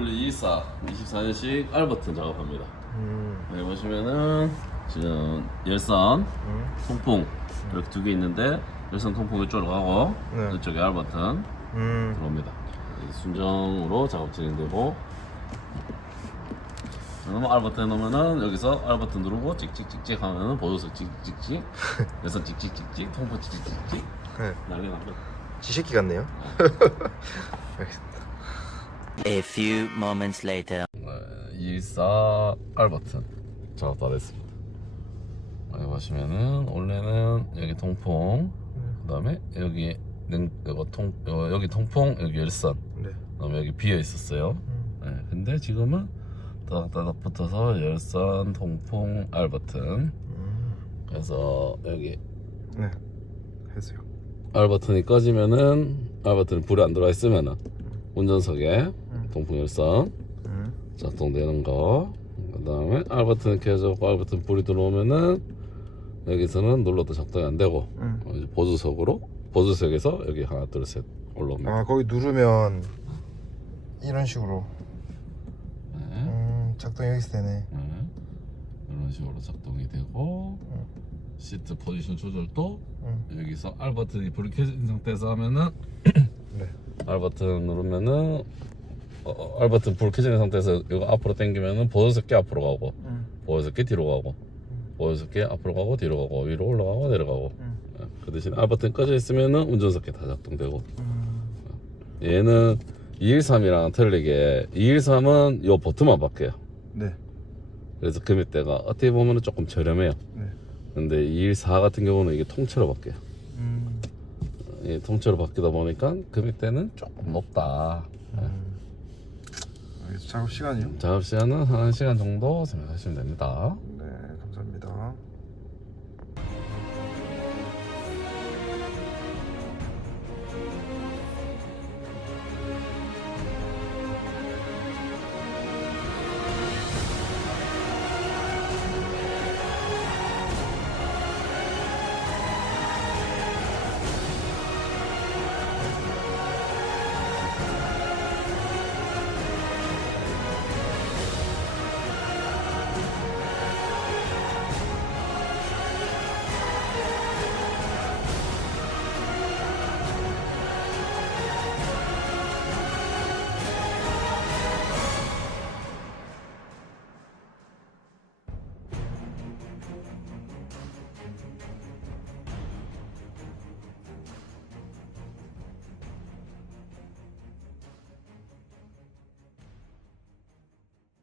W24 24년식 R 버튼 작업합니다. 음, 여기 보시면은 지금 열선, 음, 통풍 이렇게 두 개 있는데 열선 통풍 이쪽으로 가고 네. 이쪽에 R 버튼 음. 들어옵니다. 이 순정으로 작업 진행되고 그럼 R 버튼 넣으면은 여기서 R 버튼 누르고 찍찍찍찍 하면은 보조석 찍찍찍 열선 찍찍찍찍 통풍 찍찍찍찍 네. 난리 납니다. 지새끼 같네요. 알겠습니다. A few moments later. 네, 214 R 버튼 작업 다 됐습니다. 여기 보시면은 원래는 여기 통풍, 그 다음에 여기 냉 이거 통 어, 여기 통풍 여기 열선, 네. 그 다음에 여기 비어 있었어요. 음. 네, 근데 지금은 따닥따닥 붙어서 열선, 통풍 R 버튼. 음. 그래서 여기 네. 해주세요. R 버튼이 꺼지면은 R 버튼이 불이 안 들어와 있으면은 운전석에 통풍 열선 음. 작동되는 거. 그다음에 R 버튼 켜져고 R 버튼 불이 들어오면은 여기서는 눌러도 작동이 안 되고 음. 어, 보조석으로 보조석에서 여기 하나 둘 셋 올라옵니다. 아 거기 누르면 이런 식으로 네. 음, 작동 여기서 되네. 네. 이런 식으로 작동이 되고 음. 시트 포지션 조절도 음. 여기서 R 버튼이 불이 켜진 상태에서 하면은 네. R 버튼 누르면은 어, 어, R 버튼 불 켜진 상태에서 이거 앞으로 당기면은 보조석 계 앞으로 가고 음. 보조석 계 뒤로 가고 보조석 계 앞으로 가고 뒤로 가고 위로 올라가고 내려가고 음. 예, 그 대신 R 버튼 꺼져 있으면은 운전석 계다 작동되고 음. 얘는 213이랑 틀리게 213은 요 버튼만 바뀌어요 네. 그래서 금액대가 어떻게 보면은 조금 저렴해요 네. 근데 214 같은 경우는 이게 통째로 바뀌어요 음. 예, 통째로 바뀌다 보니까 금액대는 조금 높다. 예. 음. 예. 작업 시간이요? 작업 시간은 한 시간 정도 생각하시면 됩니다. 네, 감사합니다.